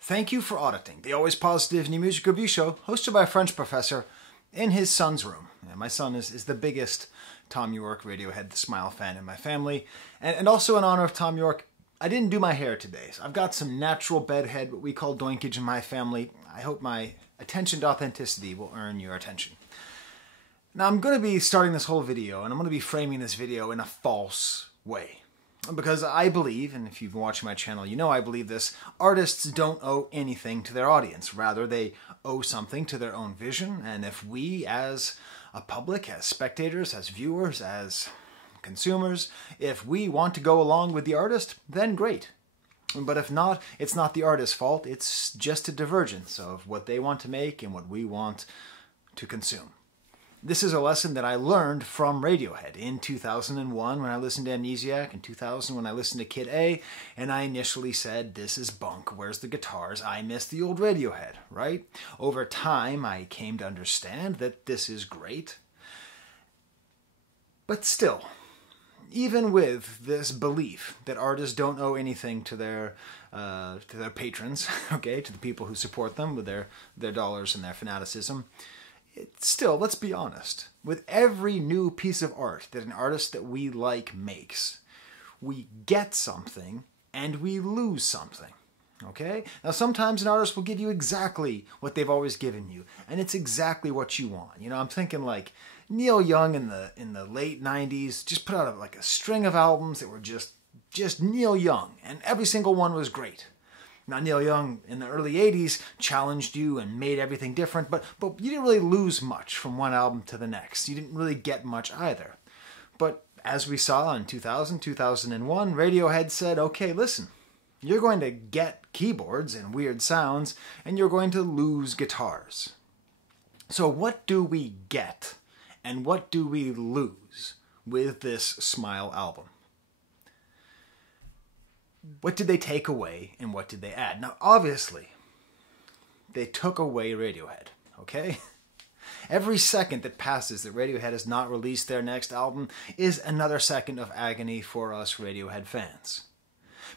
Thank you for auditing the always positive new music review show hosted by a French professor in his son's room. And my son is the biggest Tom York, Radiohead, The Smile fan in my family. And also in honor of Tom York, I didn't do my hair today. So I've got some natural bedhead, what we call doinkage in my family. I hope my attention to authenticity will earn your attention. Now I'm going to be starting this whole video, and I'm going to be framing this video in a false way. Because I believe, and if you've been watching my channel, you know I believe this, artists don't owe anything to their audience. Rather, they owe something to their own vision. And if we, as a public, as spectators, as viewers, as consumers, if we want to go along with the artist, then great. But if not, it's not the artist's fault. It's just a divergence of what they want to make and what we want to consume. This is a lesson that I learned from Radiohead in 2001 when I listened to Amnesiac, in 2000 when I listened to Kid A, and I initially said, this is bunk, where's the guitars, I miss the old Radiohead, right? Over time, I came to understand that this is great. But still, even with this belief that artists don't owe anything to their patrons, okay, to the people who support them with their dollars and their fanaticism, still, let's be honest, with every new piece of art that an artist that we like makes, we get something and we lose something, okay? Now, sometimes an artist will give you exactly what they've always given you, and it's exactly what you want. You know, I'm thinking like Neil Young in the late 90s just put out like a string of albums that were just Neil Young, and every single one was great. Now, Neil Young in the early 80s challenged you and made everything different, but you didn't really lose much from one album to the next. You didn't really get much either. But as we saw in 2000, 2001, Radiohead said, okay, listen, you're going to get keyboards and weird sounds, and you're going to lose guitars. So what do we get, and what do we lose with this Smile album? What did they take away and what did they add? Now, obviously, they took away Radiohead, okay? Every second that passes that Radiohead has not released their next album is another second of agony for us Radiohead fans.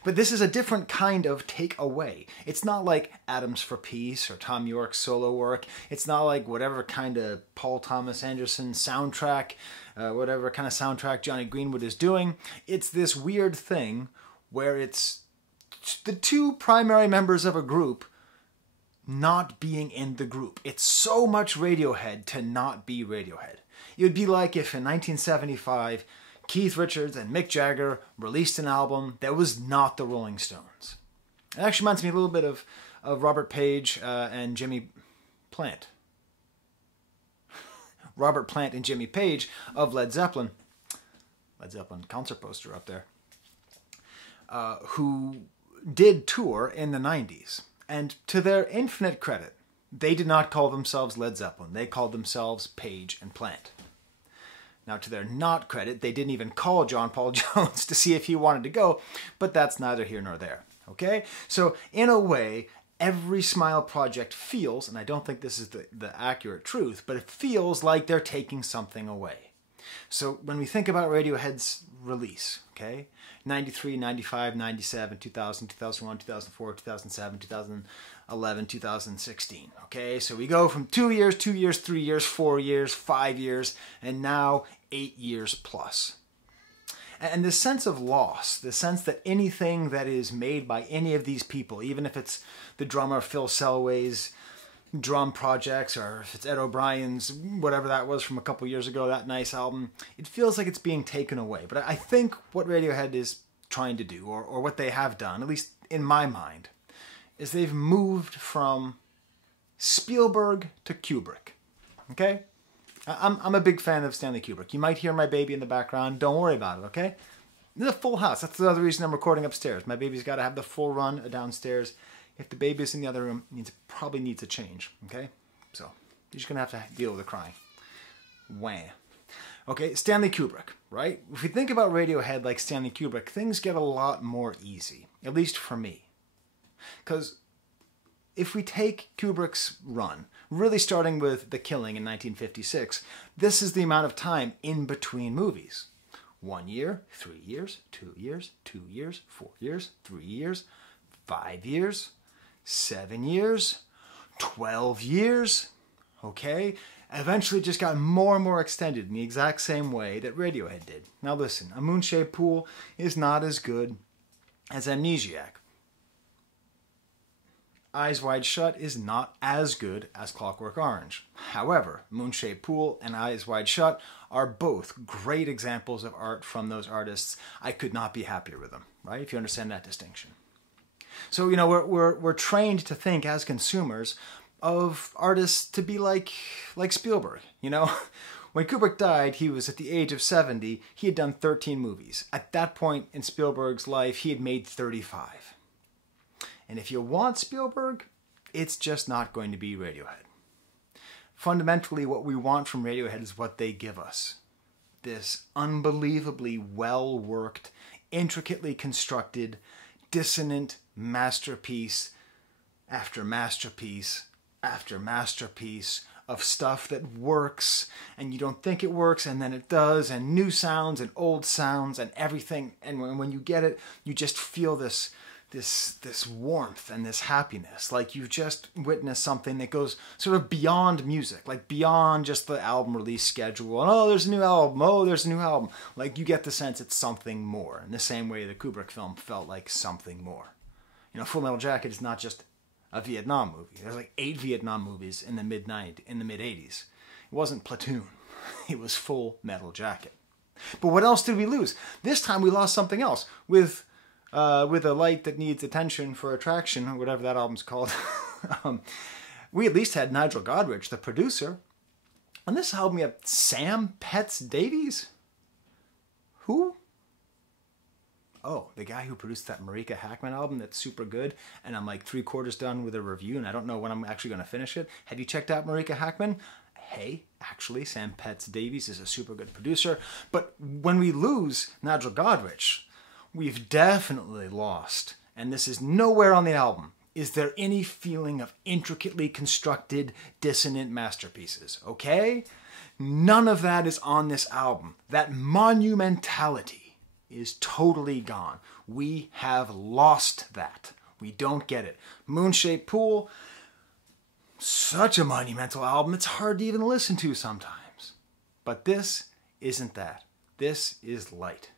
But this is a different kind of take away. It's not like Atoms for Peace or Tom York's solo work. It's not like whatever kind of Paul Thomas Anderson soundtrack, whatever kind of soundtrack Johnny Greenwood is doing. It's this weird thing where it's the two primary members of a group not being in the group. It's so much Radiohead to not be Radiohead. It would be like if in 1975, Keith Richards and Mick Jagger released an album that was not the Rolling Stones. It actually reminds me a little bit of Robert Page and Jimmy Plant. Robert Plant and Jimmy Page of Led Zeppelin. Led Zeppelin concert poster up there. Who did tour in the 90s. And to their infinite credit, they did not call themselves Led Zeppelin. They called themselves Page and Plant. Now, to their not credit, they didn't even call John Paul Jones to see if he wanted to go, but that's neither here nor there, okay? So, in a way, every Smile project feels, and I don't think this is the accurate truth, but it feels like they're taking something away. So when we think about Radiohead's release, okay, 93, 95, 97, 2000, 2001, 2004, 2007, 2011, 2016, okay, so we go from 2 years, 3 years, 4 years, 5 years, and now 8 years plus. And this sense of loss, the sense that anything that is made by any of these people, even if it's the drummer Phil Selway's drum projects, or if it's Ed O'Brien's, whatever that was from a couple years ago, that nice album, it feels like it's being taken away. But I think what Radiohead is trying to do, or what they have done, at least in my mind, is they've moved from Spielberg to Kubrick, okay? I'm a big fan of Stanley Kubrick. You might hear my baby in the background. Don't worry about it, okay? This is a full house. That's the other reason I'm recording upstairs. My baby's got to have the full run downstairs. If the baby's in the other room, it probably needs a change, okay? So, you're just going to have to deal with the crying. Wah. Okay, Stanley Kubrick, right? If we think about Radiohead like Stanley Kubrick, things get a lot more easy, at least for me. Because if we take Kubrick's run, really starting with The Killing in 1956, this is the amount of time in between movies. 1 year, 3 years, 2 years, 2 years, 4 years, 3 years, 5 years, 7 years, 12 years, okay? Eventually it just got more and more extended in the exact same way that Radiohead did. Now listen, A Moon-Shaped Pool is not as good as Amnesiac. Eyes Wide Shut is not as good as Clockwork Orange. However, Moon-Shaped Pool and Eyes Wide Shut are both great examples of art from those artists. I could not be happier with them, right? If you understand that distinction. So, you know, we're trained to think as consumers of artists to be like Spielberg, you know? When Kubrick died, he was at the age of 70. He had done 13 movies. At that point in Spielberg's life, he had made 35. And if you want Spielberg, it's just not going to be Radiohead. Fundamentally, what we want from Radiohead is what they give us. This unbelievably well-worked, intricately constructed, dissonant masterpiece after masterpiece after masterpiece of stuff that works, and you don't think it works, and then it does, and new sounds and old sounds and everything. And when you get it, you just feel this warmth and this happiness, like you've just witnessed something that goes sort of beyond music, like beyond just the album release schedule. And, oh, there's a new album. Oh, there's a new album. Like you get the sense it's something more, in the same way the Kubrick film felt like something more. You know, Full Metal Jacket is not just a Vietnam movie. There's like 8 Vietnam movies in the mid-80s. It wasn't Platoon. It was Full Metal Jacket. But what else did we lose? This time we lost something else with A Light That Needs Attention for Attraction, or whatever that album's called. We at least had Nigel Godrich, the producer. On this album, we have Sam Petz Davies. Who? Oh, the guy who produced that Marika Hackman album that's super good, and I'm like 3/4 done with a review, and I don't know when I'm actually going to finish it. Have you checked out Marika Hackman? Hey, actually, Sam Petz Davies is a super good producer. But when we lose Nigel Godrich, we've definitely lost, and this is nowhere on the album, is there any feeling of intricately constructed, dissonant masterpieces, okay? None of that is on this album. That monumentality is totally gone. We have lost that. We don't get it. Moon-Shaped Pool, such a monumental album, it's hard to even listen to sometimes. But this isn't that. This is light.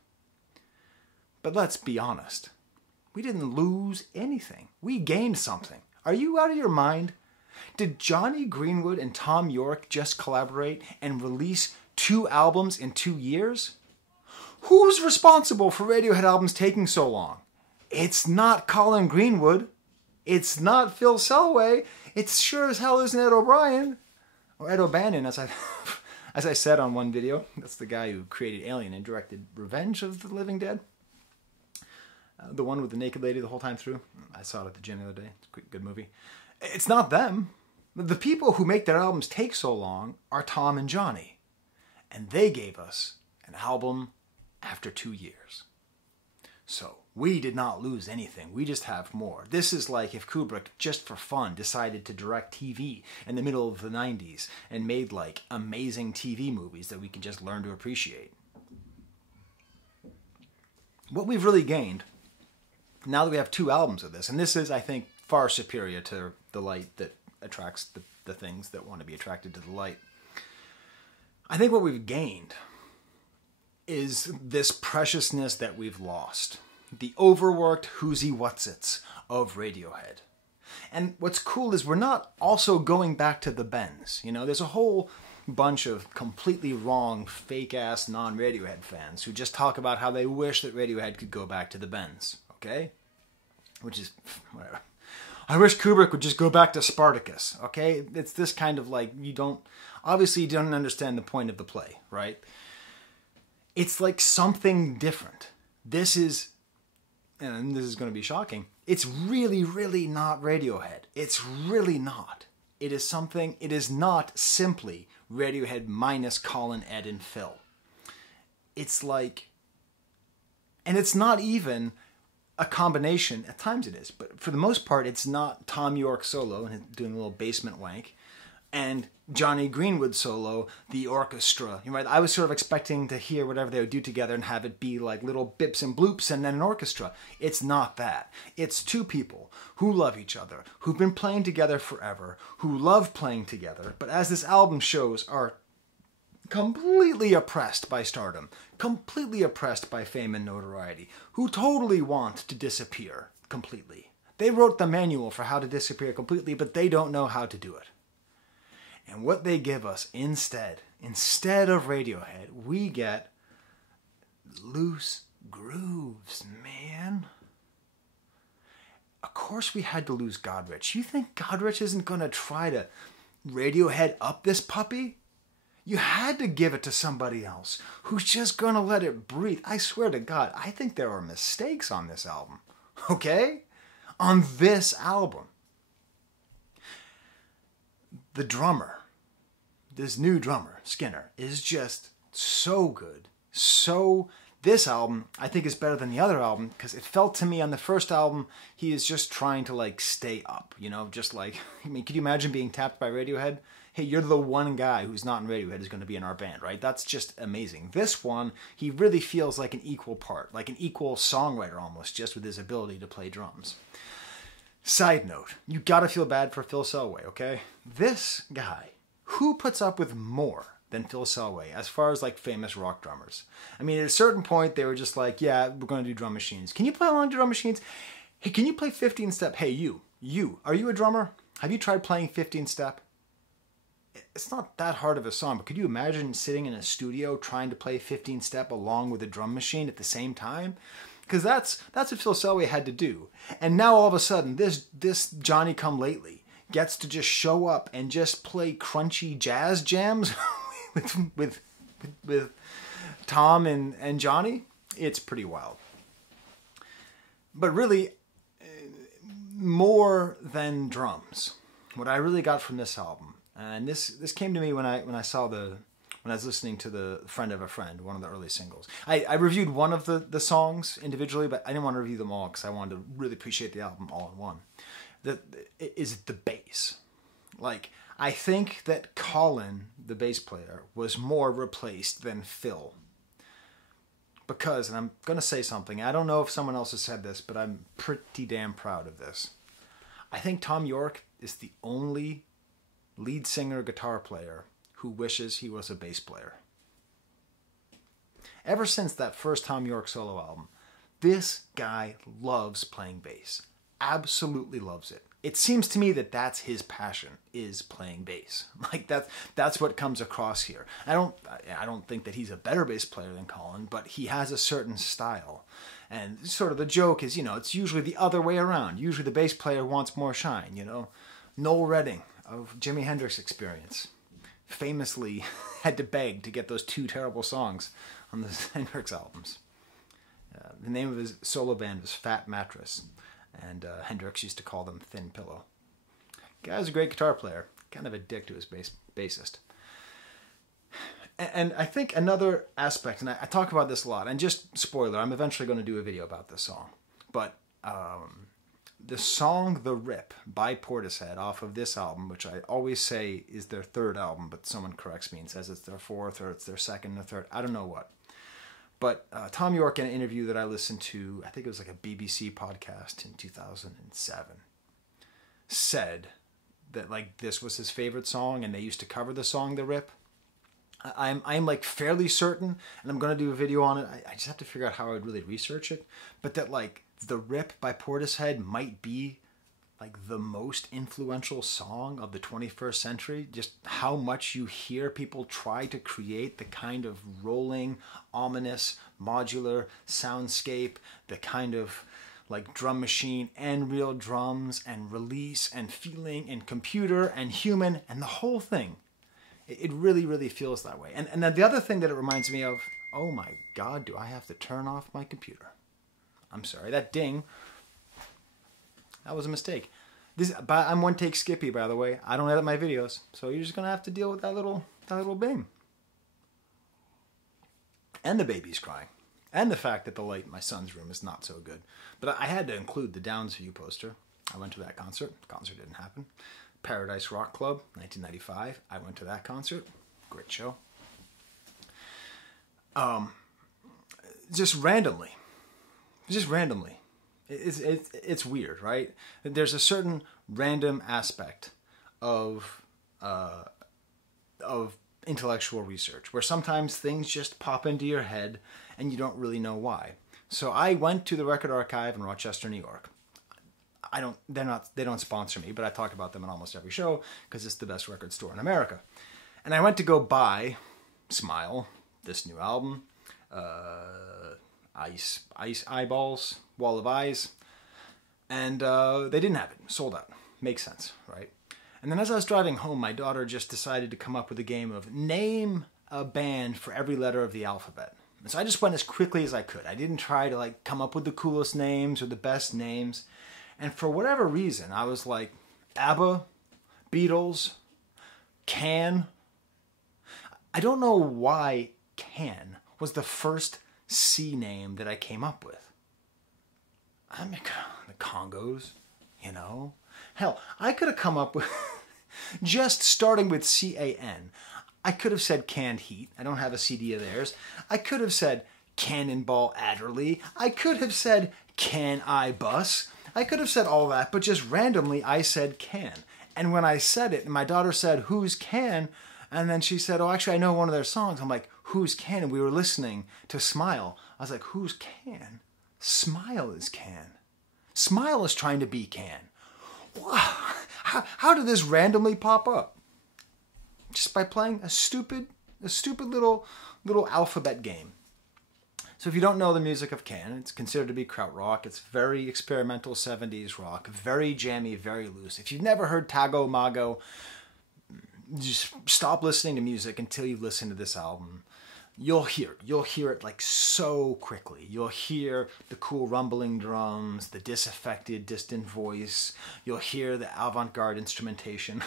But let's be honest. We didn't lose anything. We gained something. Are you out of your mind? Did Johnny Greenwood and Tom York just collaborate and release 2 albums in 2 years? Who's responsible for Radiohead albums taking so long? It's not Colin Greenwood. It's not Phil Selway. It's sure as hell isn't Ed O'Brien. Or Ed O'Bannon, as I said on one video. That's the guy who created Alien and directed Revenge of the Living Dead. The one with the naked lady the whole time through. I saw it at the gym the other day. It's a good movie. It's not them. The people who make their albums take so long are Tom and Johnny. And they gave us an album after 2 years. So we did not lose anything. We just have more. This is like if Kubrick, just for fun, decided to direct TV in the middle of the 90s and made like amazing TV movies that we can just learn to appreciate. What we've really gained, now that we have 2 albums of this, and this is, I think, far superior to the light that attracts the things that want to be attracted to the light. I think what we've gained is this preciousness that we've lost. The overworked who's-he what's-its of Radiohead. And what's cool is we're not also going back to the bends. You know, there's a whole bunch of completely wrong, fake-ass non-Radiohead fans who just talk about how they wish that Radiohead could go back to the bends, okay? Which is, whatever. I wish Kubrick would just go back to Spartacus, okay? It's this kind of like, obviously you don't understand the point of the play, right? It's like something different. This is, and this is going to be shocking, it's really, really not Radiohead. It's really not. It is something, it is not simply Radiohead minus Colin, Ed, and Phil. It's like, and it's not even a combination, at times it is, but for the most part it's not Tom York solo and doing a little basement wank, and Johnny Greenwood solo, the orchestra. You know, right? I was sort of expecting to hear whatever they would do together and have it be like little bips and bloops and then an orchestra. It's not that. It's two people who love each other, who've been playing together forever, who love playing together, but as this album shows, are completely oppressed by stardom, completely oppressed by fame and notoriety, who totally want to disappear completely. They wrote the manual for how to disappear completely, but they don't know how to do it. And what they give us instead of Radiohead, we get loose grooves, man. Of course we had to lose Godrich. You think Godrich isn't going to try to Radiohead up this puppy? You had to give it to somebody else who's just going to let it breathe. I swear to God, I think there are mistakes on this album. Okay? On this album. The drummer, this new drummer, Skinner, is just so good. This album, I think, is better than the other album because it felt to me on the first album, he is just trying to like stay up, you know, just like, I mean, could you imagine being tapped by Radiohead? Hey, you're the one guy who's not in Radiohead who's going to be in our band, right? That's just amazing. This one, he really feels like an equal part, like an equal songwriter almost, just with his ability to play drums. Side note, you gotta feel bad for Phil Selway, okay? This guy, who puts up with more than Phil Selway as far as like famous rock drummers? I mean, at a certain point, they were just like, yeah, we're gonna do drum machines. Can you play along to drum machines? Hey, can you play 15-step? Hey, you, are you a drummer? Have you tried playing 15-step? It's not that hard of a song, but could you imagine sitting in a studio trying to play 15-step along with a drum machine at the same time? Because that's what Phil Selway had to do. And now all of a sudden, this Johnny-come-lately gets to just show up and just play crunchy jazz jams with Tom and Johnny. It's pretty wild. But really, more than drums, what I really got from this album, and this came to me when I was listening to the Friend of a Friend, one of the early singles. I reviewed one of the songs individually, but I didn't want to review them all because I wanted to really appreciate the album all in one. Is the bass. Like, I think that Colin, the bass player, was more replaced than Phil. Because, and I'm going to say something, I don't know if someone else has said this, but I'm pretty damn proud of this. I think Tom York is the only lead singer guitar player who wishes he was a bass player. Ever since that first Tom York solo album, this guy loves playing bass. Absolutely loves it. It seems to me that that's his passion, is playing bass. Like that's what comes across here. I don't think that he's a better bass player than Colin, but he has a certain style. And sort of the joke is, it's usually the other way around. Usually the bass player wants more shine, Noel Redding of Jimi Hendrix Experience famously had to beg to get those two terrible songs on the Hendrix albums. The name of his solo band was Fat Mattress, and Hendrix used to call them Thin Pillow. Guy was a great guitar player, kind of a dick to his bassist. And I think another aspect, and I talk about this a lot, and just spoiler, I'm eventually going to do a video about this song, but the song The Rip by Portishead off of this album, which I always say is their third album, but someone corrects me and says it's their fourth or it's their second or third. I don't know what. But Tom York, in an interview that I listened to, I think it was like a BBC podcast in 2007, said that like this was his favorite song and they used to cover the song The Rip. I'm like fairly certain, and I'm going to do a video on it. I just have to figure out how I would really research it. But that like The Rip by Portishead might be like the most influential song of the 21st century. Just how much you hear people try to create the kind of rolling, ominous, modular soundscape, the kind of like drum machine and real drums and release and feeling and computer and human and the whole thing. It really, really feels that way. And then the other thing that it reminds me of, oh my God, do I have to turn off my computer? I'm sorry, that ding, that was a mistake. I'm One Take Skippy, by the way. I don't edit my videos, so you're just gonna have to deal with that little bing. And the baby's crying. And the fact that the light in my son's room is not so good. But I had to include the Downs View poster. I went to that concert. The concert didn't happen. Paradise Rock Club, 1995. I went to that concert. Great show. Just randomly. It's weird, right? There's a certain random aspect of intellectual research where sometimes things just pop into your head and you don't really know why. So I went to the Record Archive in Rochester, New York. They don't sponsor me, but I talk about them in almost every show because it's the best record store in America. And I went to go buy Smile, this new album, Ice Eyeballs, Wall of Eyes, and they didn't have it, sold out. Makes sense, right? And then as I was driving home, my daughter just decided to come up with a game of name a band for every letter of the alphabet. And so I just went as quickly as I could. I didn't try to come up with the coolest names or the best names. And for whatever reason, I was like, ABBA, Beatles, Can. I don't know why Can was the first C name that I came up with. I mean, the Congos, you know. Hell, I could have come up with, just starting with C-A-N, I could have said Canned Heat. I don't have a CD of theirs. I could have said Cannonball Adderley. I could have said Can I Bus. I could have said all that, but just randomly I said Can. And when I said it, and my daughter said, who's Can? And then she said, oh, actually, I know one of their songs. I'm like, who's Can? And we were listening to Smile. I was like, who's Can? Smile is Can. Smile is trying to be Can. Wow. How did this randomly pop up? Just by playing a stupid little alphabet game. So if you don't know the music of Can, it's considered to be krautrock. It's very experimental 70s rock, very jammy, very loose. If you've never heard Tago Mago, just stop listening to music until you listen to this album. You'll hear it like so quickly. You'll hear the cool rumbling drums, the disaffected, distant voice. You'll hear the avant-garde instrumentation.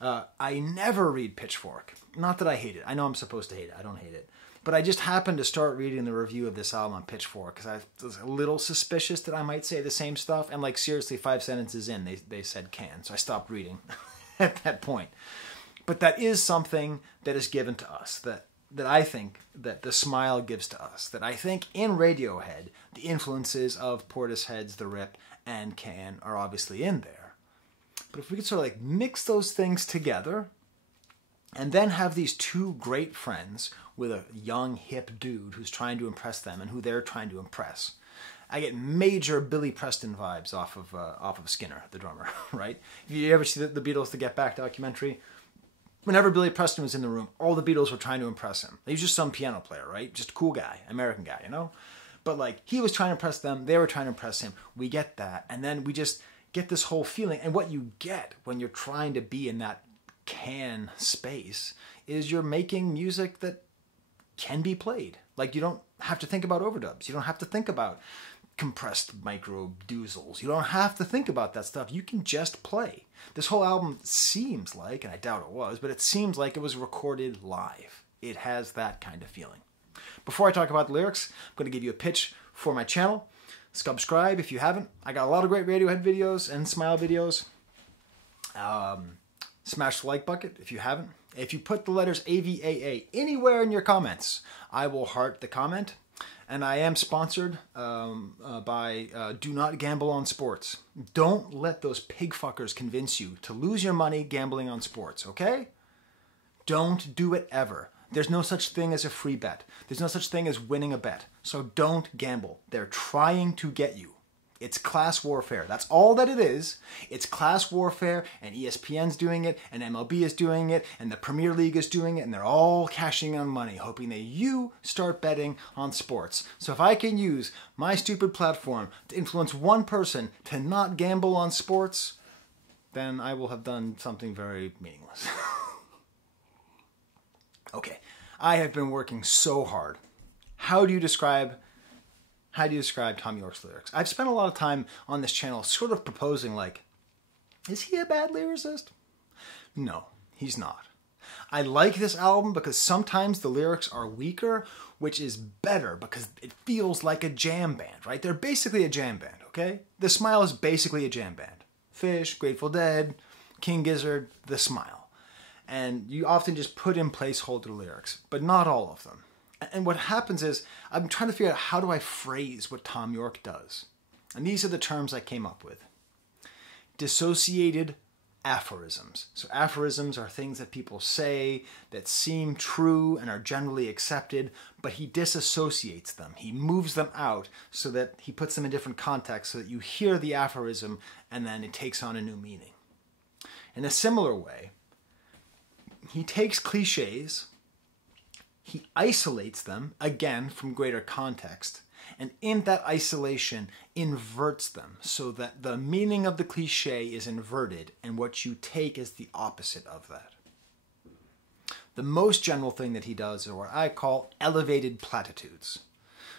I never read Pitchfork. Not that I hate it. I know I'm supposed to hate it. I don't hate it. But I just happened to start reading the review of this album on Pitchfork because I was a little suspicious that I might say the same stuff. And seriously, 5 sentences in, they said Can. So I stopped reading at that point. But that is something that is given to us, that I think that the Smile gives to us, that I think in Radiohead, the influences of Portishead's The Rip and Can are obviously in there. But if we could sort of mix those things together and then have these two great friends with a young, hip dude who's trying to impress them and who they're trying to impress, I get major Billy Preston vibes off of Skinner, the drummer, right? If you ever see the Beatles' The Get Back documentary, whenever Billy Preston was in the room, all the Beatles were trying to impress him. He was just some piano player, right? Just a cool guy, American guy, you know? But he was trying to impress them, they were trying to impress him. We get that. And then we just get this whole feeling. And what you get when you're trying to be in that Can space is you're making music that can be played. You don't have to think about overdubs. You don't have to think about compressed micro doozles. You don't have to think about that stuff. You can just play. This whole album seems like, and I doubt it was, but it seems like it was recorded live. It has that kind of feeling. Before I talk about the lyrics, I'm going to give you a pitch for my channel. Subscribe if you haven't. I got a lot of great Radiohead videos and Smile videos. Smash the like button if you haven't. If you put the letters AVAA anywhere in your comments, I will heart the comment. And I am sponsored by Do Not Gamble on Sports. Don't let those pig fuckers convince you to lose your money gambling on sports, okay? Don't do it ever. There's no such thing as a free bet. There's no such thing as winning a bet. So don't gamble. They're trying to get you. It's class warfare. That's all that it is. It's class warfare, and ESPN's doing it, and MLB is doing it, and the Premier League is doing it, and they're all cashing in on money, hoping that you start betting on sports. So if I can use my stupid platform to influence one person to not gamble on sports, then I will have done something very meaningless. Okay, I have been working so hard. How do you describe Thom Yorke's lyrics? I've spent a lot of time on this channel sort of proposing, is he a bad lyricist? No, he's not. I like this album because sometimes the lyrics are weaker, which is better because it feels like a jam band, right? They're basically a jam band, okay? The Smile is basically a jam band. Fish, Grateful Dead, King Gizzard, The Smile. And you often just put in placeholder lyrics, but not all of them. And what happens is, I'm trying to figure out how do I phrase what Thom Yorke does. And these are the terms I came up with. Dissociated aphorisms. So aphorisms are things that people say that seem true and are generally accepted, but he disassociates them. He moves them out so that he puts them in different contexts so that you hear the aphorism and then it takes on a new meaning. In a similar way, he takes cliches, he isolates them, again, from greater context, and in that isolation inverts them so that the meaning of the cliche is inverted and what you take is the opposite of that. The most general thing that he does are what I call elevated platitudes.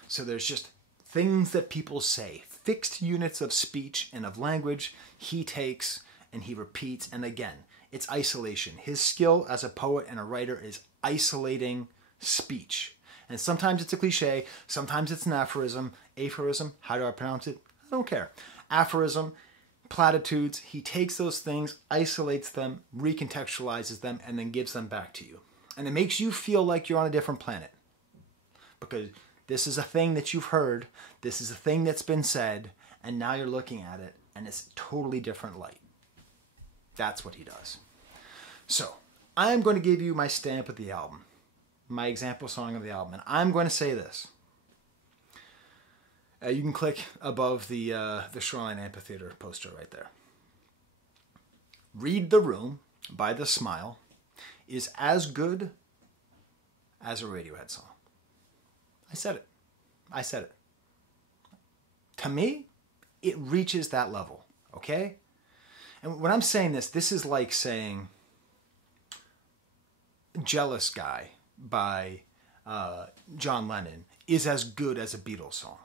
So there's just things that people say, fixed units of speech and of language he takes and he repeats, and again, it's isolation. His skill as a poet and a writer is isolating speech. And sometimes it's a cliche, sometimes it's an aphorism. Aphorism, how do I pronounce it? I don't care. Aphorism, platitudes, he takes those things, isolates them, recontextualizes them, and then gives them back to you. And it makes you feel like you're on a different planet. Because this is a thing that you've heard, this is a thing that's been said, and now you're looking at it, and it's a totally different light. That's what he does. So, I'm going to give you my stamp of the album. My example song of the album. And I'm going to say this. You can click above the Shoreline Amphitheater poster right there. Read the Room by The Smile is as good as a Radiohead song. I said it. I said it. To me, it reaches that level. Okay? And when I'm saying this, this is like saying Jealous Guy by John Lennon is as good as a Beatles song.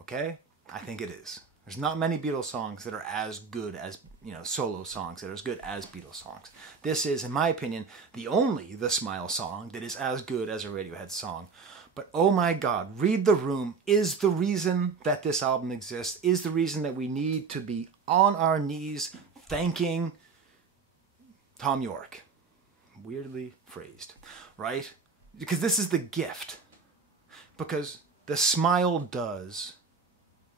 Okay? I think it is. There's not many Beatles songs that are as good as, solo songs that are as good as Beatles songs. This is, in my opinion, the only The Smile song that is as good as a Radiohead song. But oh my God, Read the Room is the reason that this album exists, is the reason that we need to be on our knees thanking Thom Yorke. Weirdly phrased, right? Because this is the gift. Because The Smile does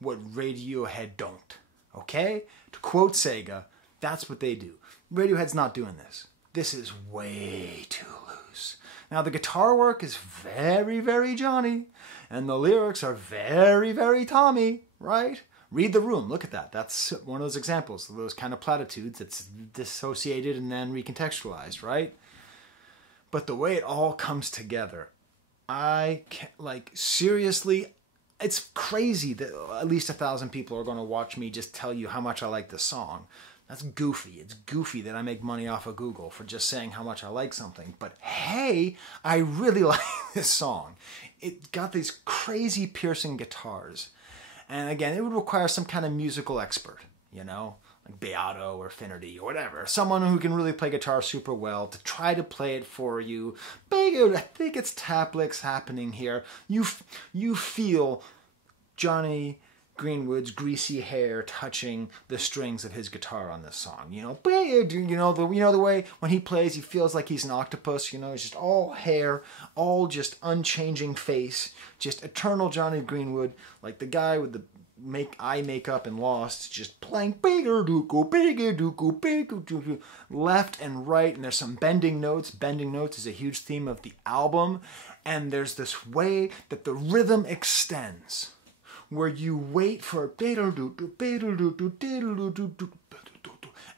what Radiohead don't. Okay? To quote Sega, that's what they do. Radiohead's not doing this. This is way too loose. Now the guitar work is very, very Johnny. And the lyrics are very, very Tommy, right? Read the Room. Look at that. That's one of those examples of those kind of platitudes that's dissociated and then recontextualized, right? But the way it all comes together, I can't, seriously, it's crazy that at least 1,000 people are going to watch me just tell you how much I like the song. That's goofy. It's goofy that I make money off of Google for just saying how much I like something. But hey, I really like this song. It got these crazy piercing guitars. And again, it would require some kind of musical expert, like Beato or Finnerty or whatever. Someone who can really play guitar super well to try to play it for you. But I think it's tap licks happening here. You feel Johnny Greenwood's greasy hair touching the strings of his guitar on this song. The way when he plays, he feels like he's an octopus. It's just all hair, all just unchanging face, just eternal Johnny Greenwood, like the guy with the eye makeup and Lost, just playing left and right, and there's some bending notes. Bending notes is a huge theme of the album, and there's this way that the rhythm extends, where you wait for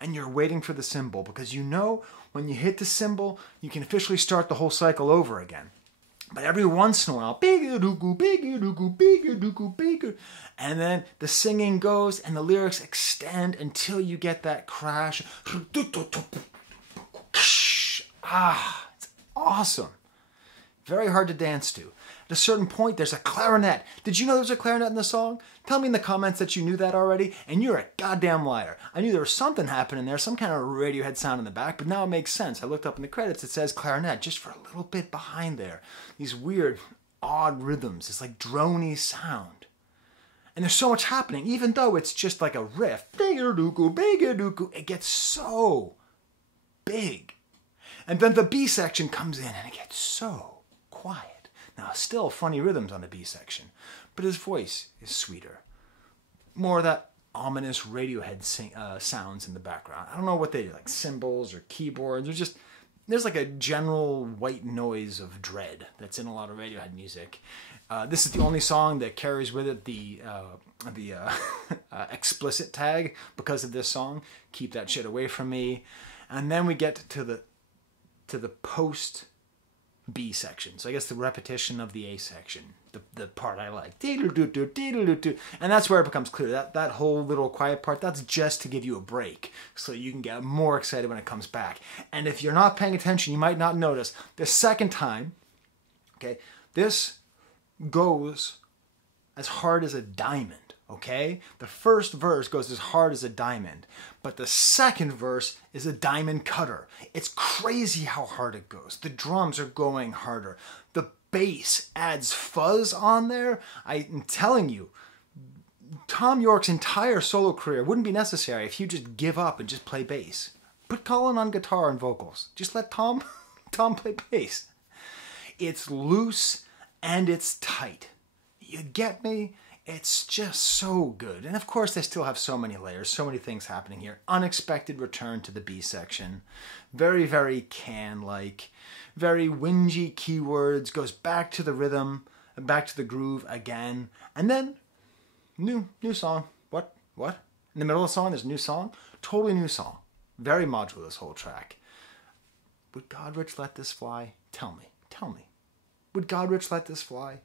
and you're waiting for the cymbal, because when you hit the cymbal, you can officially start the whole cycle over again. But every once in a while, and then the singing goes and the lyrics extend until you get that crash. It's awesome. Very hard to dance to. At a certain point, there's a clarinet. Did you know there's a clarinet in the song? Tell me in the comments that you knew that already, and you're a goddamn liar. I knew there was something happening there, some kind of Radiohead sound in the back, but now it makes sense. I looked up in the credits, it says clarinet, just for a little bit behind there. These weird, odd rhythms. It's like droney sound. And there's so much happening, even though it's just like a riff. It gets so big. And then the B section comes in and it gets so quiet. Now, still funny rhythms on the B section, but his voice is sweeter. More of that ominous Radiohead sounds in the background. I don't know what they do, like cymbals or keyboards, or just, there's like a general white noise of dread that's in a lot of Radiohead music. This is the only song that carries with it the explicit tag because of this song. Keep that shit away from me. And then we get to the post B section. So I guess the repetition of the A section, the part I like. And that's where it becomes clear. That whole little quiet part, that's just to give you a break so you can get more excited when it comes back. And if you're not paying attention, you might not notice the second time, okay, this goes as hard as a diamond. Okay? The first verse goes as hard as a diamond, but the second verse is a diamond cutter. It's crazy how hard it goes. The drums are going harder. The bass adds fuzz on there. I'm telling you, Thom Yorke's entire solo career wouldn't be necessary if you just give up and just play bass. Put Colin on guitar and vocals. Just let Tom play bass. It's loose and it's tight. You get me? It's just so good. And of course, they still have so many layers, so many things happening here. Unexpected return to the B section. Very, very Can-like. Very whingy keywords. Goes back to the rhythm, back to the groove again. And then, new song. What? In the middle of the song, there's a new song? Totally new song. Very modular, this whole track. Would Godrich let this fly? Tell me. Would Godrich let this fly?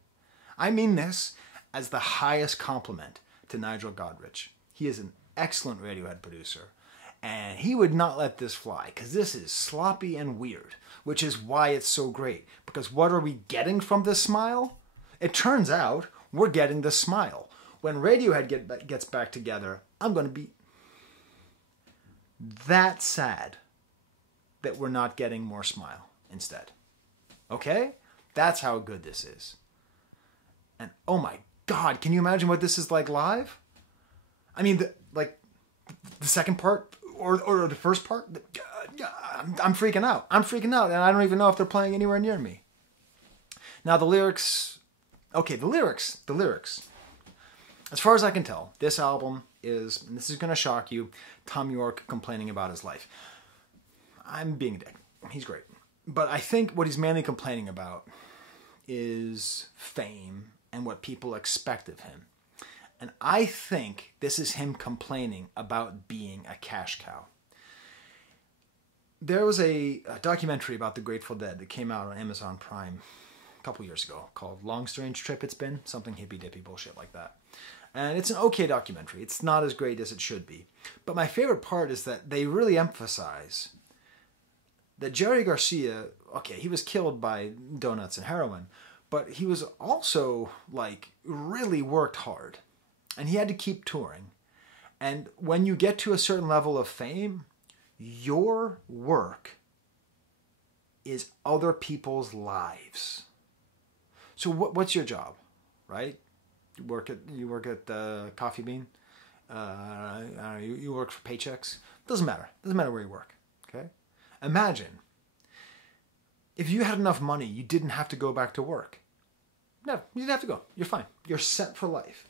I mean this as the highest compliment to Nigel Godrich. He is an excellent Radiohead producer, and he would not let this fly, because this is sloppy and weird, which is why it's so great. Because what are we getting from this smile? It turns out we're getting the smile. When Radiohead gets back together, I'm going to be that sad that we're not getting more smile instead. Okay? That's how good this is. And oh my God, can you imagine what this is like live? I mean, the second part or the first part, I'm freaking out. And I don't even know if they're playing anywhere near me. Now the lyrics, okay, the lyrics. As far as I can tell, this album is, and this is going to shock you, Thom Yorke complaining about his life. I'm being a dick. He's great. But I think what he's mainly complaining about is fame and what people expect of him. And I think this is him complaining about being a cash cow. There was a documentary about the Grateful Dead that came out on Amazon Prime a couple years ago called Long Strange Trip It's Been, something hippy-dippy bullshit like that. And it's an okay documentary. It's not as great as it should be. But my favorite part is that they really emphasize that Jerry Garcia, okay, he was killed by donuts and heroin, but he was also, really worked hard. And he had to keep touring. And when you get to a certain level of fame, your work is other people's lives. So what's your job, right? You work at the Coffee Bean. You work for paychecks. Doesn't matter. Doesn't matter where you work. Okay. Imagine if you had enough money, you didn't have to go back to work. No, you didn't have to go. You're fine. You're set for life.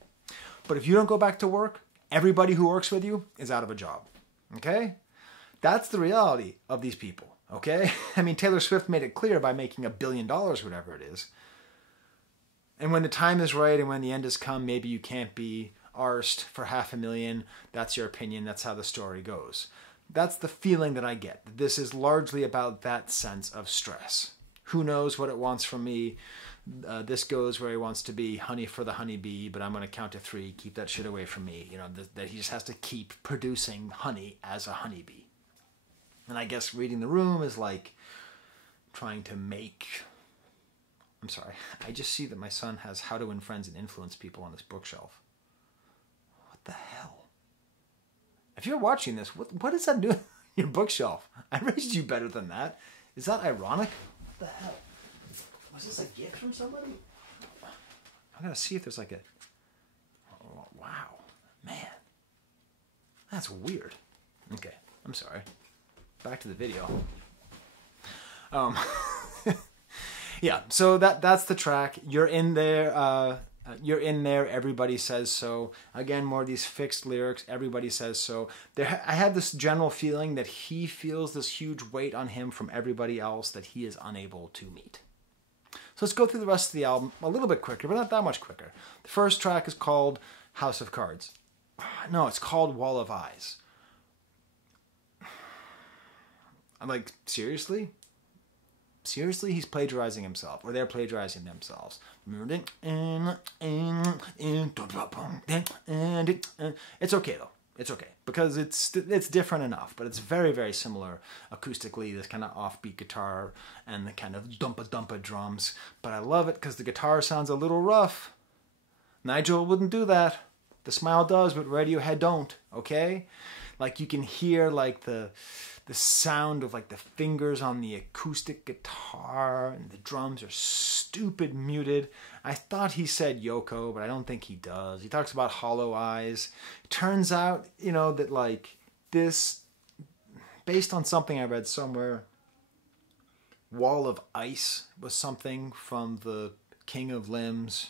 But if you don't go back to work, everybody who works with you is out of a job. Okay? That's the reality of these people. Okay? I mean, Taylor Swift made it clear by making $1 billion, whatever it is. And when the time is right and when the end has come, maybe you can't be arsed for $500,000. That's your opinion. That's how the story goes. That's the feeling that I get. This is largely about that sense of stress. Who knows what it wants from me? This goes where he wants to be, honey for the honeybee, but I'm going to count to 3, keep that shit away from me. You know, that he just has to keep producing honey as a honeybee. And I guess reading the room is like trying to make... I'm sorry, I just see that my son has How to Win Friends and Influence People on his bookshelf. What the hell? If you're watching this, what is that doing on your bookshelf? I raised you better than that. Is that ironic? What the hell? Was this a gift from somebody? I gotta see if there's like a... Oh, wow. Man. That's weird. Okay, I'm sorry. back to the video. Yeah, so that's the track. You're in there. You're in there. Everybody says so. Again, more of these fixed lyrics. Everybody says so. I had this general feeling that he feels this huge weight on him from everybody else that he is unable to meet. So let's go through the rest of the album a little bit quicker, but not that much quicker. The first track is called House of Cards. No, it's called Wall of Eyes. I'm like, seriously? Seriously? He's plagiarizing himself, or they're plagiarizing themselves. It's okay, though. It's okay, because it's different enough, but it's very, very similar acoustically, this kind of offbeat guitar and the kind of dumpa-dumpa drums. But I love it because the guitar sounds a little rough. Nigel wouldn't do that. The Smile does, but Radiohead don't, okay? Like, you can hear, like, the sound of, like, the fingers on the acoustic guitar, and the drums are stupid muted. I thought he said Yoko, but I don't think he does. He talks about hollow eyes. Turns out, you know, that, like, this, based on something I read somewhere, Wall of Ice was something from the King of Limbs,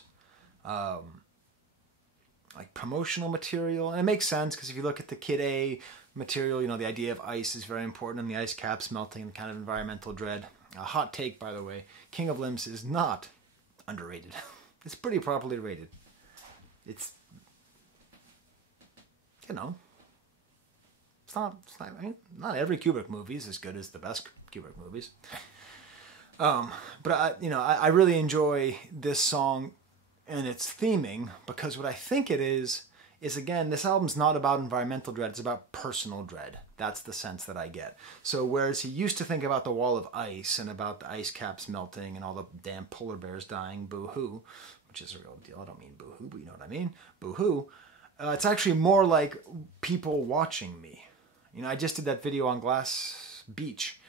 like, promotional material. And it makes sense, because if you look at the Kid A material, you know, the idea of ice is very important, and the ice caps melting and kind of environmental dread. A hot take, by the way, King of Limbs is not underrated. It's pretty properly rated. It's, you know, I mean, not every Kubrick movie is as good as the best Kubrick movies. But I really enjoy this song and its theming, because what I think it is again, this album's not about environmental dread, it's about personal dread. That's the sense that I get. So whereas he used to think about the wall of ice and about the ice caps melting and all the damn polar bears dying, boo-hoo, which is a real deal. I don't mean boo-hoo, but you know what I mean, boo-hoo. It's actually more like people watching me. You know, I just did that video on Glass Beach.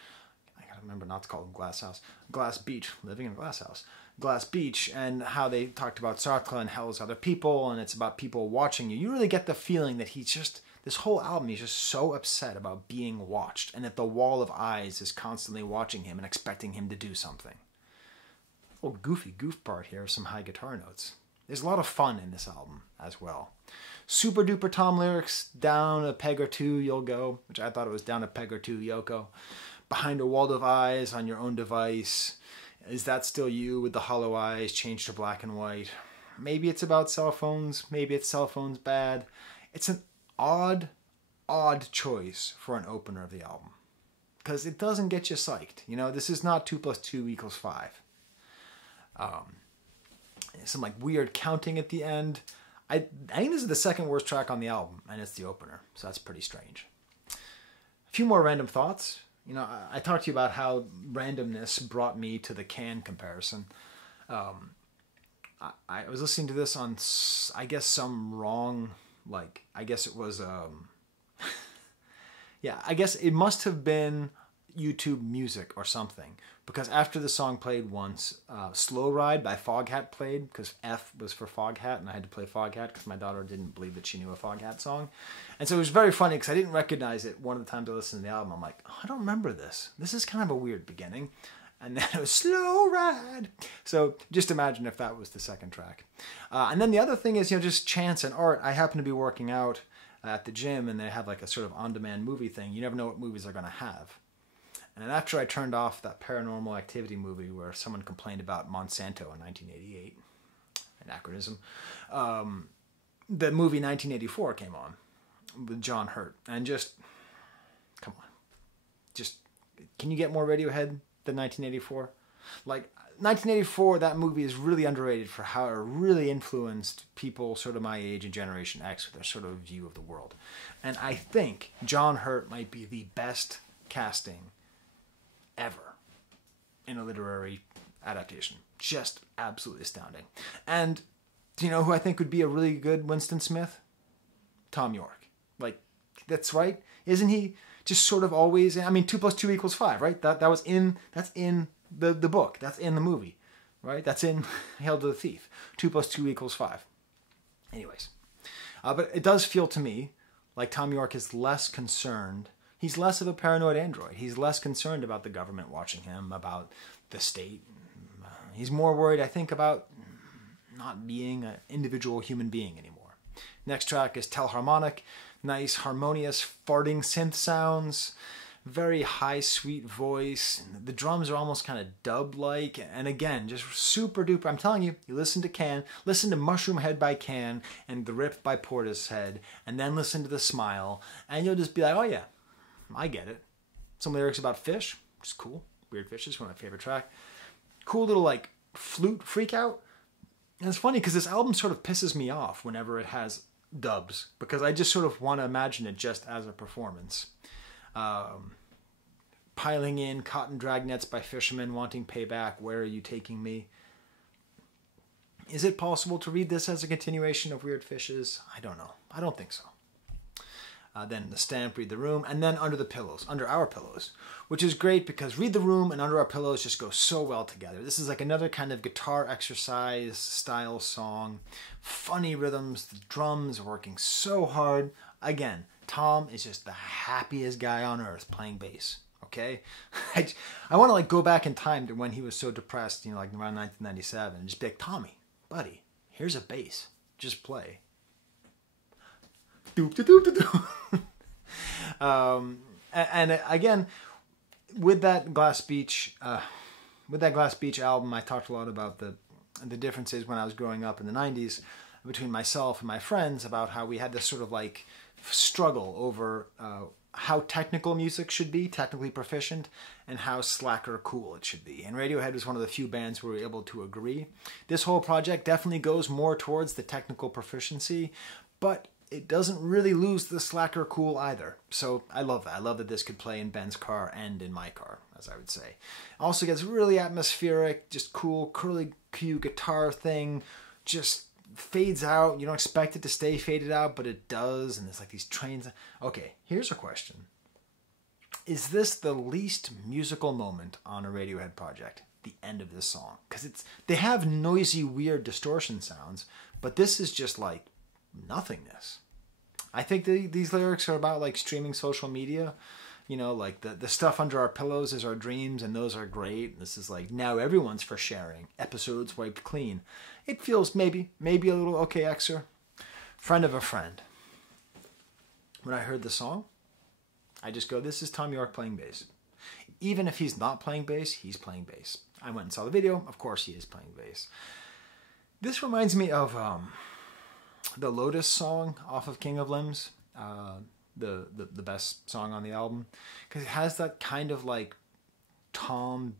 I gotta remember not to call them Glass House. Glass Beach, living in a glass house. Glass Beach, and how they talked about Sartre and hell is other people, and it's about people watching you. You really get the feeling that he's just, this whole album, he's just so upset about being watched, and that the wall of eyes is constantly watching him and expecting him to do something. A little goofy goof part here, some high guitar notes. There's a lot of fun in this album as well. Super duper Tom lyrics, down a peg or two you'll go, which I thought it was down a peg or two Yoko. Behind a wall of eyes on your own device. Is that still you with the hollow eyes changed to black and white? Maybe it's about cell phones. Maybe it's cell phones bad. It's an odd choice for an opener of the album. Because it doesn't get you psyched. You know, this is not 2 + 2 = 5. Some like weird counting at the end. I think this is the second worst track on the album, and it's the opener. So that's pretty strange. A few more random thoughts. You know, I talked to you about how randomness brought me to the Can comparison. I was listening to this on, I guess, some wrong, like, I guess it was, yeah, I guess it must have been YouTube Music or something. Because after the song played once, Slow Ride by Foghat played, because F was for Foghat, and I had to play Foghat because my daughter didn't believe that she knew a Foghat song. And so it was very funny because I didn't recognize it one of the times I listened to the album. I'm like, oh, I don't remember this. This is kind of a weird beginning. And then it was Slow Ride. So just imagine if that was the second track. And then the other thing is, you know, just chance and art. I happen to be working out at the gym, and they have like a sort of on-demand movie thing. You never know what movies they're going to have. And after I turned off that Paranormal Activity movie where someone complained about Monsanto in 1988, anachronism, the movie 1984 came on with John Hurt. And just, come on. Just, can you get more Radiohead than 1984? Like, 1984, that movie is really underrated for how it really influenced people sort of my age and Generation X with their sort of view of the world. And I think John Hurt might be the best casting ever in a literary adaptation. Just absolutely astounding. And do you know who I think would be a really good Winston Smith? Tom York. Like, that's right. Isn't he just sort of always, I mean, 2 + 2 = 5, right? That's in the book. That's in the movie, right? That's in Hail to the Thief. 2 + 2 = 5. Anyways. But it does feel to me like Tom York is less concerned. He's less of a paranoid android. He's less concerned about the government watching him, about the state. He's more worried, I think, about not being an individual human being anymore. Next track is Telharmonic. Nice, harmonious, farting synth sounds. Very high, sweet voice. The drums are almost kind of dub-like. And again, just super duper. I'm telling you, you listen to Can, listen to Mushroom Head by Can and The Rip by Portishead, and then listen to The Smile, and you'll just be like, oh yeah, I get it. Some lyrics about fish, which is cool. Weird Fish is one of my favorite tracks. Cool little like flute freak out. And it's funny because this album sort of pisses me off whenever it has dubs, because I just sort of want to imagine it just as a performance. Piling in cotton dragnets by fishermen wanting payback. Where are you taking me? Is it possible to read this as a continuation of Weird Fishes? I don't know. I don't think so. Then The Stamp, Read the Room, and then Under Our Pillows, which is great because Read the Room and Under Our Pillows just go so well together. This is like another kind of guitar exercise style song. Funny rhythms, the drums are working so hard. Again, Tom is just the happiest guy on earth playing bass. Okay, I want to like go back in time to when he was so depressed, like around 1997, and just be like, Tommy, buddy, here's a bass, just play. Doop doop doop doop. And again, with that Glass Beach album, I talked a lot about the differences when I was growing up in the 90s between myself and my friends, about how we had this sort of like struggle over how technical music should be, technically proficient, and how slacker cool it should be. And Radiohead was one of the few bands where we were able to agree. This whole project definitely goes more towards the technical proficiency, but it doesn't really lose the slacker cool either. So I love that. I love that this could play in Ben's car and in my car, as I would say. Also gets really atmospheric, just cool curly Q guitar thing, just fades out. You don't expect it to stay faded out, but it does. And there's like these trains. Okay, here's a question. Is this the least musical moment on a Radiohead project? The end of this song? Because they have noisy, weird distortion sounds, but this is just like nothingness. I think these lyrics are about like streaming social media. Like the stuff under our pillows is our dreams, and those are great. This is like, now everyone's for sharing. Episodes wiped clean. It feels maybe a little okay, Xer. Friend of a friend. When I heard the song, I just go, this is Tom York playing bass. Even if he's not playing bass, he's playing bass. I went and saw the video. Of course he is playing bass. This reminds me of the Lotus song off of King of Limbs. The best song on the album, because it has that kind of like Tom.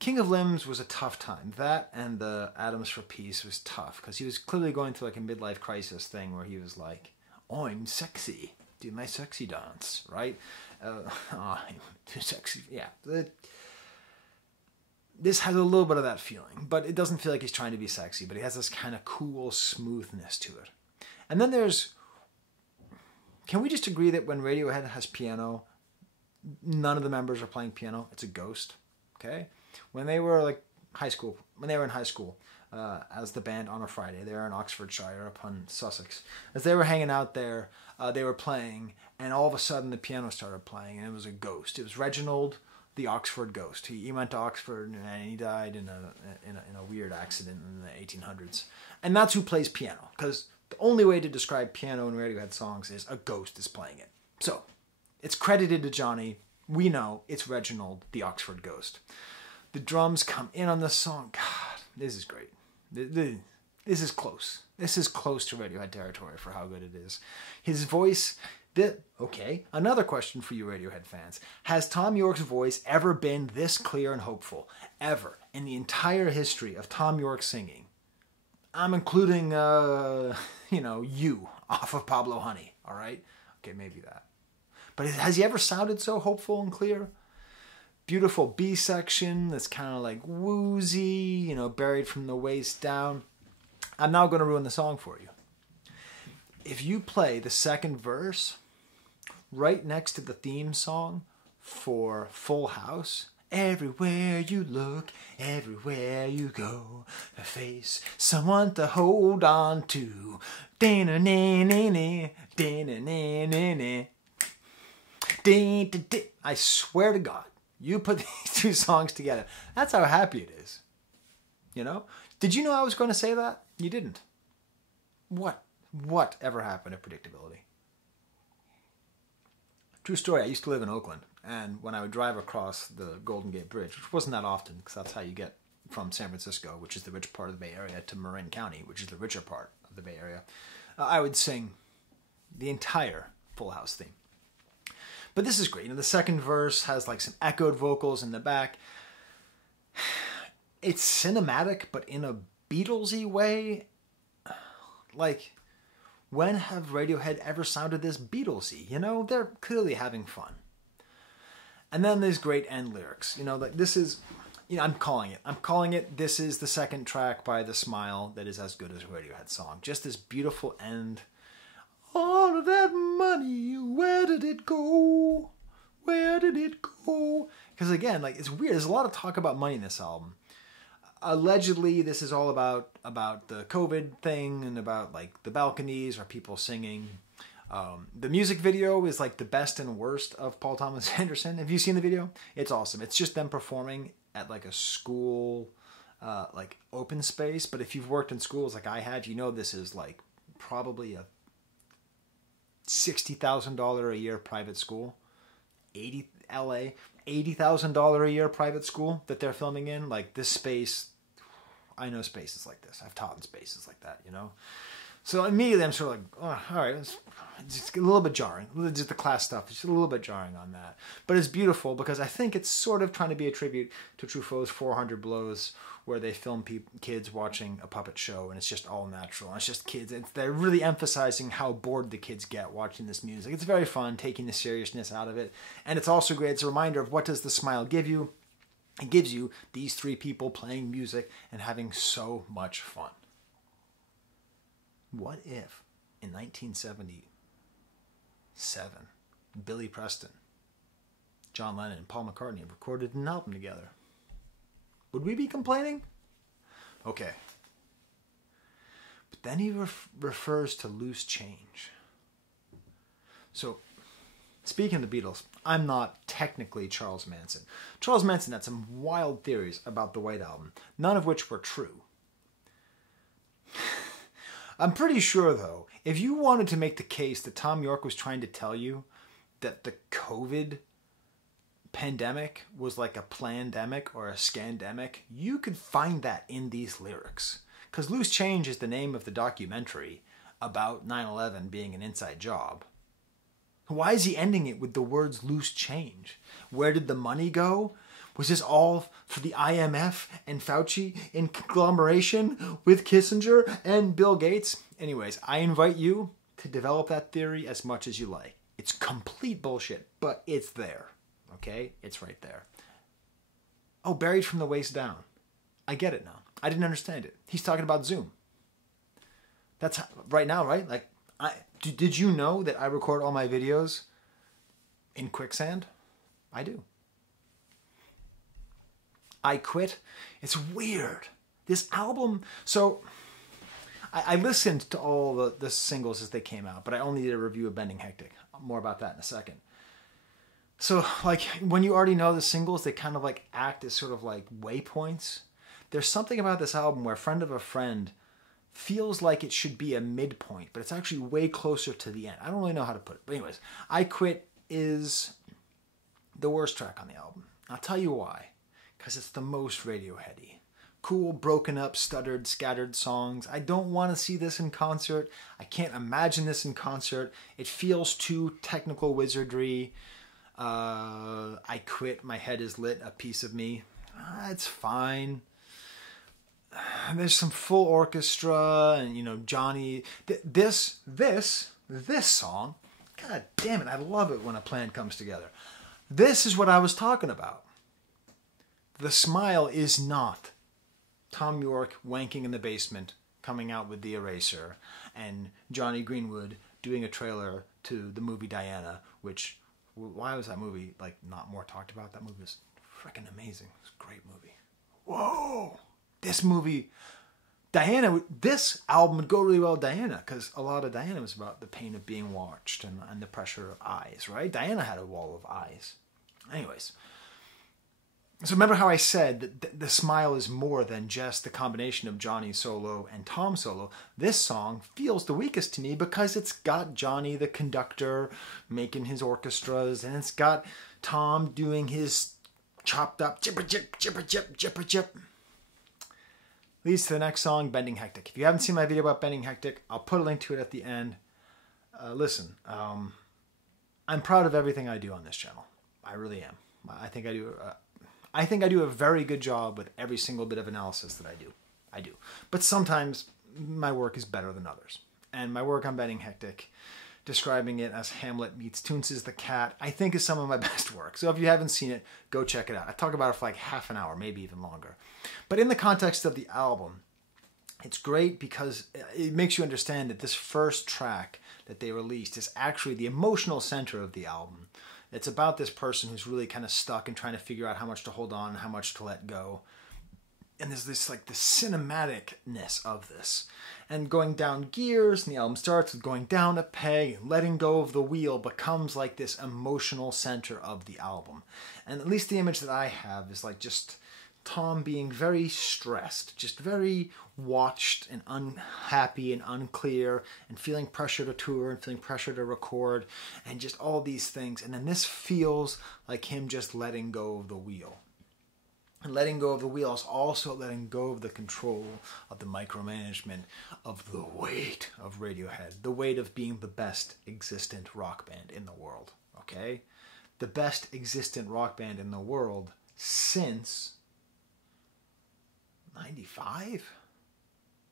King of Limbs was a tough time. That and the Atoms for Peace was tough because he was clearly going through like a midlife crisis thing where he was like, I'm sexy, do my sexy dance, right? I'm too sexy. Yeah. This has a little bit of that feeling, but it doesn't feel like he's trying to be sexy, but he has this kind of cool smoothness to it. And then can we just agree that when Radiohead has piano, none of the members are playing piano? It's a ghost, okay? When they were in high school, as the band On a Friday, they were in Oxfordshire upon Sussex. As they were hanging out there, they were playing, and all of a sudden the piano started playing, and it was a ghost. It was Reginald, the Oxford ghost. He went to Oxford, and he died in a weird accident in the 1800s. And that's who plays piano, because the only way to describe piano in Radiohead songs is a ghost is playing it. So, it's credited to Johnny. We know it's Reginald, the Oxford ghost. The drums come in on this song. God, this is great. This is close. This is close to Radiohead territory for how good it is. His voice... Okay, another question for you Radiohead fans. Has Tom York's voice ever been this clear and hopeful? Ever. In the entire history of Tom York singing? I'm including, You off of Pablo Honey, all right? Okay, maybe that. But has he ever sounded so hopeful and clear? Beautiful B section that's kind of like woozy, buried from the waist down. I'm now going to ruin the song for you. If you play the second verse right next to the theme song for Full House, everywhere you look, everywhere you go, a face, someone to hold on to. I swear to God, you put these two songs together. That's how happy it is. You know? Did you know I was going to say that? You didn't. What ever happened to predictability? True story, I used to live in Oakland, and when I would drive across the Golden Gate Bridge, which wasn't that often, because that's how you get from San Francisco, which is the rich part of the Bay Area, to Marin County, which is the richer part of the Bay Area, I would sing the entire Full House theme. But this is great. You know, the second verse has like some echoed vocals in the back. It's cinematic, but in a Beatlesy way. Like, when have Radiohead ever sounded this Beatlesy? You know, they're clearly having fun. And then there's great end lyrics. You know, like this is, you know, I'm calling it, this is the second track by The Smile that is as good as a Radiohead song. Just this beautiful end. All of that money, where did it go? Where did it go? Because again, like, it's weird. There's a lot of talk about money in this album. Allegedly, this is all about the COVID thing and about like the balconies or people singing. The music video is like the best and worst of Paul Thomas Anderson. Have you seen the video? It's awesome. It's just them performing at like a school, like open space. But if you've worked in schools like I have, you know this is like probably a $60,000 a year private school. $80,000 a year private school that they're filming in. Like this space, I know spaces like this. I've taught in spaces like that, you know? So immediately I'm sort of like, oh, all right, it's just a little bit jarring. Just the class stuff, it's just a little bit jarring on that. But it's beautiful because I think it's sort of trying to be a tribute to Truffaut's 400 Blows, where they film kids watching a puppet show and it's just all natural. And it's just kids. They're really emphasizing how bored the kids get watching this music. It's very fun, taking the seriousness out of it. And it's also great. It's a reminder of what does The Smile give you? It gives you these three people playing music and having so much fun. What if, in 1977, Billy Preston, John Lennon, and Paul McCartney have recorded an album together? Would we be complaining? Okay. But then he refers to loose change. So, speaking of the Beatles, I'm not technically Charles Manson. Charles Manson had some wild theories about the White Album, none of which were true. I'm pretty sure, though, if you wanted to make the case that Thom Yorke was trying to tell you that the COVID pandemic was like a plandemic or a scandemic, you could find that in these lyrics. Because Loose Change is the name of the documentary about 9/11 being an inside job. Why is he ending it with the words loose change? Where did the money go? Was this all for the IMF and Fauci in conglomeration with Kissinger and Bill Gates? Anyways, I invite you to develop that theory as much as you like. It's complete bullshit, but it's there. Okay? It's right there. Oh, buried from the waist down. I get it now. I didn't understand it. He's talking about Zoom. That's how, right now, right? Like, did you know that I record all my videos in quicksand? I do. I Quit. It's weird. This album, so I listened to all the singles as they came out, but I only did a review of Bending Hectic. More about that in a second. So, like, when you already know the singles, they kind of like act as sort of like waypoints. There's something about this album where Friend of a Friend feels like it should be a midpoint, but it's actually way closer to the end. I don't really know how to put it. But anyways, I Quit is the worst track on the album. I'll tell you why. Because it's the most Radioheady. Cool, broken up, stuttered, scattered songs. I don't want to see this in concert. I can't imagine this in concert. It feels too technical wizardry. I Quit, My Head Is Lit, A Piece of Me. It's fine. There's some full orchestra and, you know, Johnny. This song, god damn it, I love it when a plan comes together. This is what I was talking about. The Smile is not Thom Yorke wanking in the basement, coming out with the eraser, and Johnny Greenwood doing a trailer to the movie Diana, which, why was that movie like not more talked about? That movie was freaking amazing. It's a great movie. Whoa! This movie Diana, this album would go really well with Diana, because a lot of Diana was about the pain of being watched and the pressure of eyes, right? Diana had a wall of eyes. Anyways, so remember how I said that the smile is more than just the combination of Johnny solo and Tom solo. This song feels the weakest to me because it's got Johnny the conductor making his orchestras, and it's got Tom doing his chopped up chipper chip, chipper chip, chipper chip. Leads to the next song, Bending Hectic. If you haven't seen my video about Bending Hectic, I'll put a link to it at the end. Listen, I'm proud of everything I do on this channel. I really am. I think I do a very good job with every single bit of analysis that I do. I do. But sometimes my work is better than others. And my work on Bending Hectic, describing it as Hamlet meets Toonces the Cat, I think is some of my best work. So if you haven't seen it, go check it out. I talk about it for like half an hour, maybe even longer. But in the context of the album, it's great because it makes you understand that this first track that they released is actually the emotional center of the album. It's about this person who's really kind of stuck and trying to figure out how much to hold on and how much to let go. And there's this like the cinematicness of this. And going down gears, and the album starts with going down a peg and letting go of the wheel becomes like this emotional center of the album. And at least the image that I have is like just Tom being very stressed, just very watched and unhappy and unclear and feeling pressure to tour and feeling pressure to record and just all these things. And then this feels like him just letting go of the wheel. And letting go of the wheel is also letting go of the control, of the micromanagement, of the weight of Radiohead, the weight of being the best existent rock band in the world, okay? The best existent rock band in the world since 95?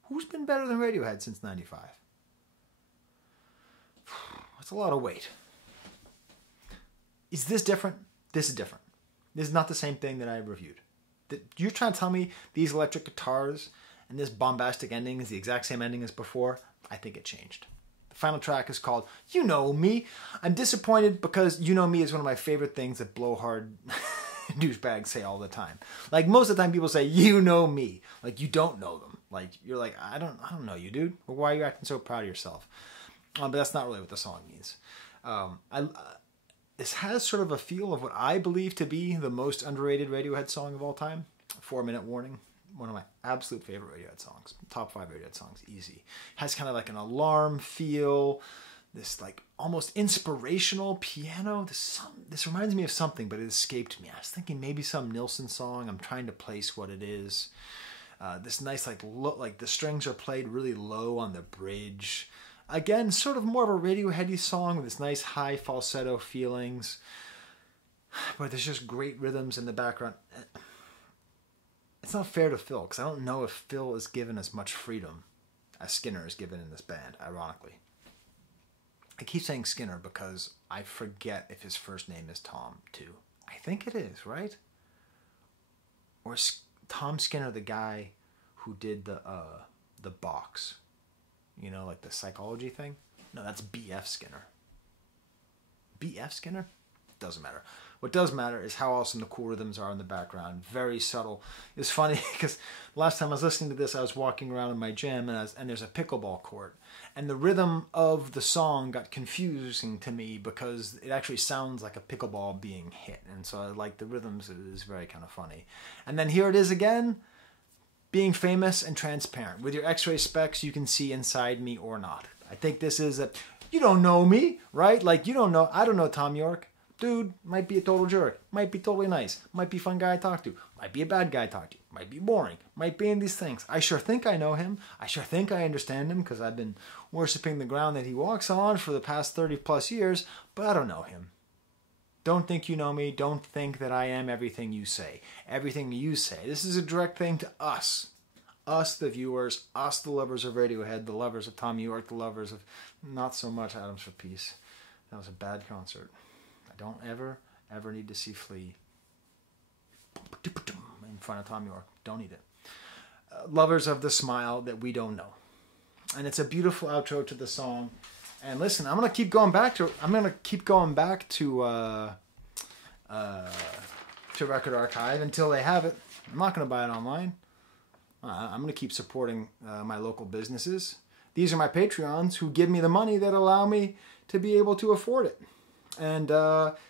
Who's been better than Radiohead since 95? That's a lot of weight. Is this different? This is different. This is not the same thing that I reviewed. You're trying to tell me these electric guitars and this bombastic ending is the exact same ending as before? I think it changed. The final track is called You Know Me. I'm disappointed because You Know Me is one of my favorite things that blowhard douchebags say all the time. Like most of the time people say, you know me. Like you don't know them. Like you're like, I don't know you, dude. Well, why are you acting so proud of yourself? But that's not really what the song means. This has sort of a feel of what I believe to be the most underrated Radiohead song of all time. 4 Minute Warning. One of my absolute favorite Radiohead songs. Top 5 Radiohead songs, easy. Has kind of like an alarm feel. This like almost inspirational piano. This reminds me of something, but it escaped me. I was thinking maybe some Nilsson song. I'm trying to place what it is. This nice like the strings are played really low on the bridge. Again, sort of more of a Radioheady song with this nice high falsetto feelings. But there's just great rhythms in the background. It's not fair to Phil, because I don't know if Phil is given as much freedom as Skinner is given in this band, ironically. I keep saying Skinner because I forget if his first name is Tom, too. I think it is, right? Or is Tom Skinner the guy who did the box? You know, like the psychology thing? No, that's B.F. Skinner. B.F. Skinner? Doesn't matter. What does matter is how awesome the cool rhythms are in the background. Very subtle. It's funny because last time I was listening to this, I was walking around in my gym and there's a pickleball court. And the rhythm of the song got confusing to me because it actually sounds like a pickleball being hit. And so I like the rhythms. It is very kind of funny. And then here it is again. Being famous and transparent. With your X-ray specs, you can see inside me or not. I think this is you don't know me, right? Like you don't know, I don't know Tom York. Dude, might be a total jerk, might be totally nice, might be a fun guy to talk to, might be a bad guy to talk to, might be boring, might be in these things. I sure think I know him. I sure think I understand him because I've been worshiping the ground that he walks on for the past 30 plus years, but I don't know him. Don't think you know me. Don't think that I am everything you say. Everything you say. This is a direct thing to us. Us, the viewers. Us, the lovers of Radiohead. The lovers of Tom York. The lovers of not so much Atoms for Peace. That was a bad concert. I don't ever need to see Flea in front of Tom York. Don't need it. Lovers of the smile that we don't know. And it's a beautiful outro to the song. And listen, I'm gonna keep going back to Record Archive until they have it. I'm not gonna buy it online. I'm going to keep supporting my local businesses. These are my Patreons who give me the money that allow me to be able to afford it. And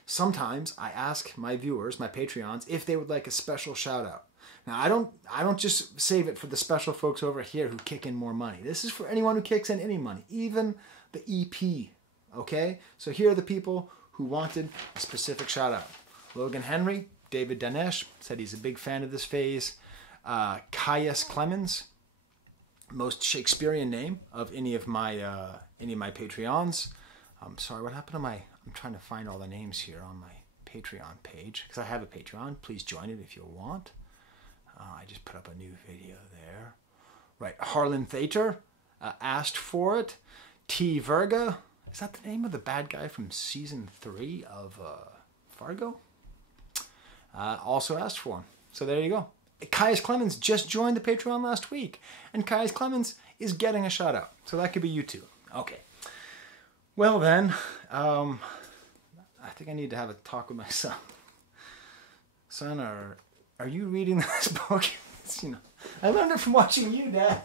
sometimes I ask my viewers, my Patreons, if they would like a special shout out. Now, I don't just save it for the special folks over here who kick in more money. This is for anyone who kicks in any money, even the EP, okay? So here are the people who wanted a specific shout out. Logan Henry, David Danesh, said he's a big fan of this phase. Caius Clemens, most Shakespearean name of any of my Patreons. I'm sorry, what happened to my... I'm trying to find all the names here on my Patreon page, because I have a Patreon. Please join it if you want. I just put up a new video there. Right, Harlan Thater asked for it. T. Verga, is that the name of the bad guy from season 3 of Fargo? Also asked for him. So there you go. Caius Clemens just joined the Patreon last week, and Caius Clemens is getting a shout out. So that could be you too. Okay. Well then, I think I need to have a talk with my son. Son, are you reading this book? I learned it from watching you, Dad.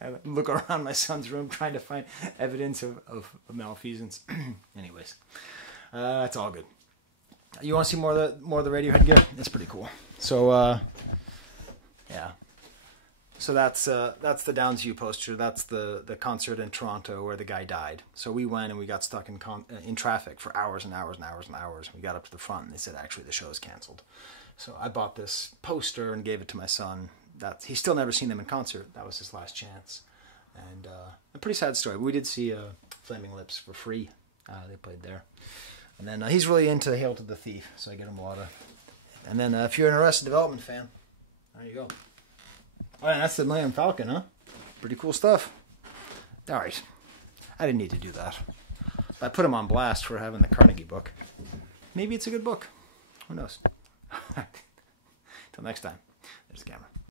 I look around my son's room trying to find evidence of malfeasance. Anyways, it's all good. You want to see more of the Radiohead gear? It's pretty cool. So, yeah. So that's the Downs View poster. That's the concert in Toronto where the guy died. So we went and we got stuck in traffic for hours and hours and hours and hours. We got up to the front and they said, actually, the show is canceled. So I bought this poster and gave it to my son. He's still never seen them in concert. That was his last chance. And a pretty sad story. We did see Flaming Lips for free. They played there. And then he's really into Hail to the Thief, so I get him a lot of... And then if you're an Arrested Development fan, there you go. Oh, yeah, that's the Millennium Falcon, huh? Pretty cool stuff. All right. I didn't need to do that. But I put him on blast for having the Carnegie book. Maybe it's a good book. Who knows? Until next time. There's the camera.